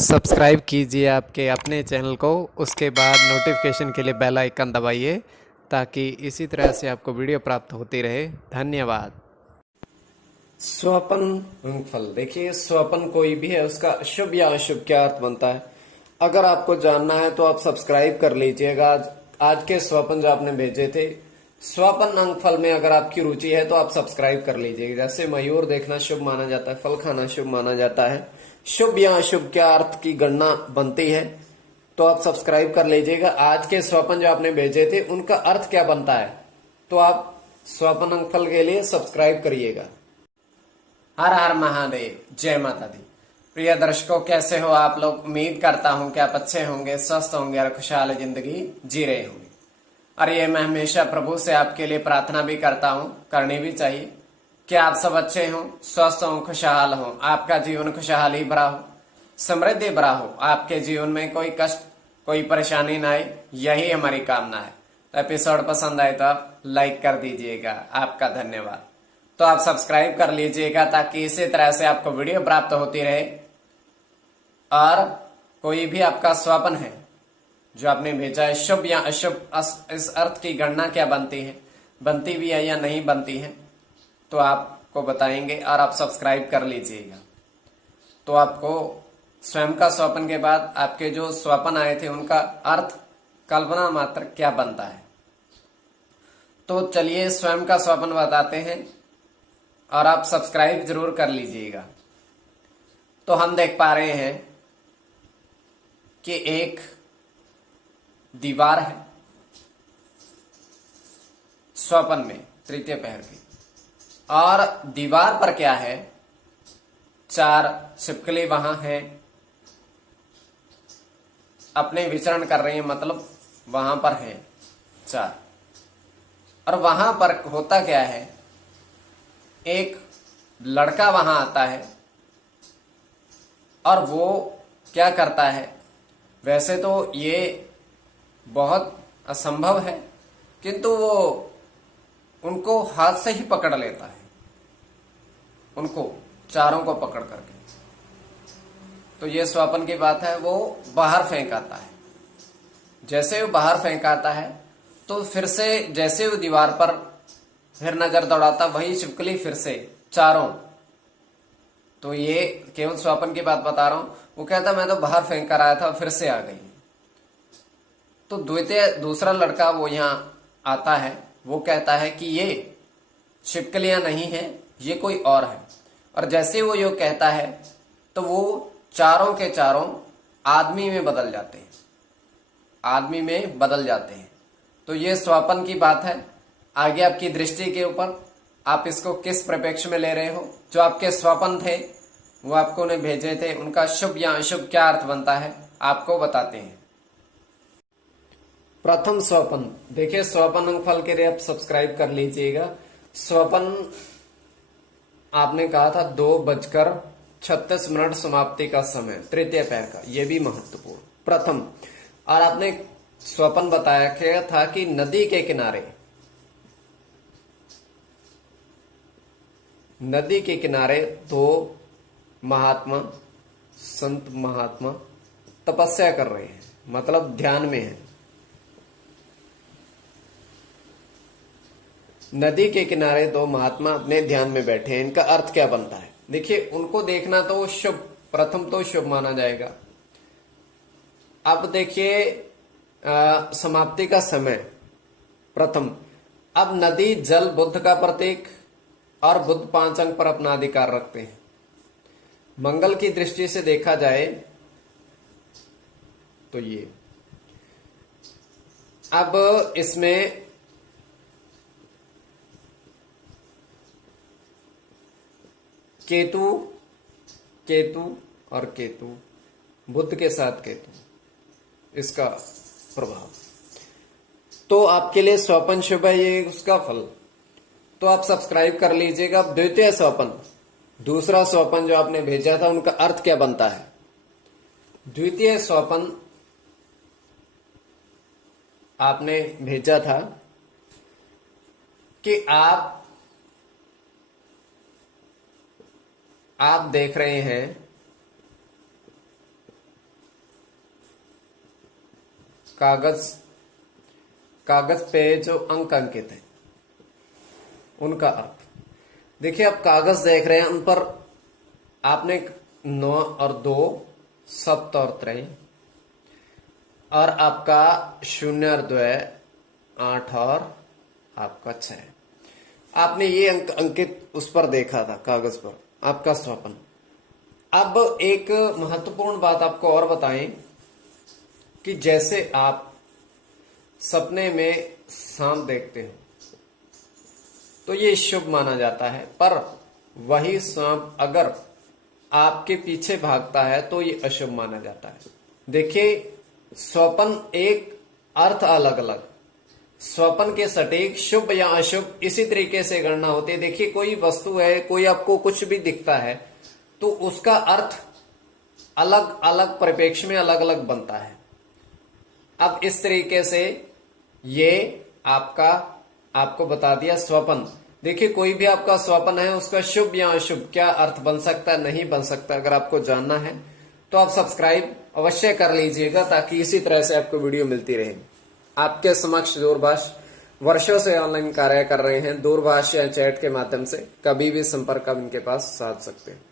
Subscribe कीजिए आपके अपने चैनल को, उसके बाद नोटिफिकेशन के लिए बेल आइकन दबाइए ताकि इसी तरह से आपको वीडियो प्राप्त होती रहे। धन्यवाद। स्वपन फल देखिए, स्वपन कोई भी है उसका शुभ या अशुभ क्या अर्थ बनता है, अगर आपको जानना है तो आप सब्सक्राइब कर लीजिएगा। आज के स्वपन जो आपने भेजे थे, स्वपन अंकफल में अगर आपकी रुचि है तो आप सब्सक्राइब कर लीजिएगा। जैसे मयूर देखना शुभ माना जाता है, फल खाना शुभ माना जाता है, शुभ या अशुभ क्या अर्थ की गणना बनती है, तो आप सब्सक्राइब कर लीजिएगा। आज के स्वपन जो आपने भेजे थे उनका अर्थ क्या बनता है, तो आप स्वपन अंकफल के लिए सब्सक्राइब करिएगा। हर हर महादेव, जय माता दी। प्रिय दर्शकों, कैसे हो आप लोग? उम्मीद करता हूं कि आप अच्छे होंगे, स्वस्थ होंगे और खुशहाल जिंदगी जी रहे होंगे। और ये मैं हमेशा प्रभु से आपके लिए प्रार्थना भी करता हूं, करनी भी चाहिए कि आप सब अच्छे हों, स्वस्थ हों, खुशहाल हों, आपका जीवन खुशहाली भरा हो, समृद्धि भरा हो, आपके जीवन में कोई कष्ट कोई परेशानी ना आए, यही हमारी कामना है। तो एपिसोड पसंद आए तो आप लाइक कर दीजिएगा, आपका धन्यवाद। तो आप सब्सक्राइब कर लीजिएगा ताकि इसी तरह से आपको वीडियो प्राप्त होती रहे। और कोई भी आपका स्वप्न है जो आपने भेजा है, शुभ या अशुभ, इस अर्थ की गणना क्या बनती है, बनती भी है या नहीं बनती है, तो आपको बताएंगे और आप सब्सक्राइब कर लीजिएगा। तो आपको स्वयं का स्वप्न के बाद आपके जो स्वप्न आए थे उनका अर्थ कल्पना मात्र क्या बनता है। तो चलिए स्वयं का स्वप्न बताते हैं और आप सब्सक्राइब जरूर कर लीजिएगा। तो हम देख पा रहे हैं कि एक दीवार है स्वप्न में तृतीय पहर की, और दीवार पर क्या है, चार छिपकली वहां है, अपने विचरण कर रही है, मतलब वहां पर है चार। और वहां पर होता क्या है, एक लड़का वहां आता है और वो क्या करता है, वैसे तो ये बहुत असंभव है, किंतु वो उनको हाथ से ही पकड़ लेता है, उनको चारों को पकड़ करके। तो ये स्वप्न की बात है। वो बाहर फेंक आता है, जैसे वो बाहर फेंक आता है तो फिर से जैसे वो दीवार पर फिर नजर दौड़ाता, वही छिपकली फिर से चारों। तो ये केवल स्वप्न की बात बता रहा हूं। वो कहता मैं तो बाहर फेंक कर आया था, फिर से आ गई। तो दूसरा लड़का वो यहां आता है, वो कहता है कि ये छिपकलियां नहीं है, ये कोई और है। और जैसे वो यो कहता है तो वो चारों के चारों आदमी में बदल जाते हैं, आदमी में बदल जाते हैं। तो ये स्वप्न की बात है। आगे आपकी दृष्टि के ऊपर, आप इसको किस परिप्रेक्ष्य में ले रहे हो। जो आपके स्वप्न थे वो आपको उन्हें भेजे थे, उनका शुभ या अशुभ क्या अर्थ बनता है आपको बताते हैं। प्रथम स्वप्न देखिए, स्वप्न अंकफल के लिए आप सब्सक्राइब कर लीजिएगा। स्वप्न आपने कहा था 2:36 समाप्ति का समय, तृतीय पैर का, यह भी महत्वपूर्ण प्रथम। और आपने स्वप्न बताया क्या था कि नदी के किनारे, नदी के किनारे दो महात्मा, संत महात्मा तपस्या कर रहे हैं, मतलब ध्यान में है। नदी के किनारे दो महात्मा अपने ध्यान में बैठे हैं, इनका अर्थ क्या बनता है। देखिए, उनको देखना तो शुभ, प्रथम तो शुभ माना जाएगा। अब देखिए समाप्ति का समय प्रथम। अब नदी जल बुद्ध का प्रतीक, और बुद्ध 5 अंक पर अपना अधिकार रखते हैं। मंगल की दृष्टि से देखा जाए तो ये, अब इसमें केतु, केतु और केतु, बुद्ध के साथ केतु, इसका प्रभाव। तो आपके लिए स्वप्न शुभ है, ये उसका फल। तो आप सब्सक्राइब कर लीजिएगा। अब द्वितीय स्वप्न, दूसरा स्वप्न जो आपने भेजा था, उनका अर्थ क्या बनता है। द्वितीय स्वप्न आपने भेजा था कि आप देख रहे हैं कागज पे जो अंक अंकित है उनका अर्थ। देखिए, आप कागज देख रहे हैं, उन पर आपने 9 और 2 सप्त और त्रय, और आपका 0 और 2 8 और आपका 6। आपने ये अंक अंकित उस पर देखा था कागज पर, आपका स्वप्न। अब एक महत्वपूर्ण बात आपको और बताएं कि जैसे आप सपने में सांप देखते हो तो ये शुभ माना जाता है, पर वही सांप अगर आपके पीछे भागता है तो ये अशुभ माना जाता है। देखिए, स्वप्न एक अर्थ अलग अलग, स्वप्न के सटीक शुभ या अशुभ इसी तरीके से गणना होती है। देखिए, कोई वस्तु है, कोई आपको कुछ भी दिखता है तो उसका अर्थ अलग अलग परिप्रेक्ष्य में अलग अलग बनता है। अब इस तरीके से ये आपको बता दिया स्वप्न। देखिए, कोई भी आपका स्वप्न है, उसका शुभ या अशुभ क्या अर्थ बन सकता है, नहीं बन सकता, अगर आपको जानना है तो आप सब्सक्राइब अवश्य कर लीजिएगा, ताकि इसी तरह से आपको वीडियो मिलती रहे। आपके समक्ष दूरभाष वर्षों से ऑनलाइन कार्य कर रहे हैं, दूरभाष या चैट के माध्यम से कभी भी संपर्क आप इनके पास साध सकते हैं।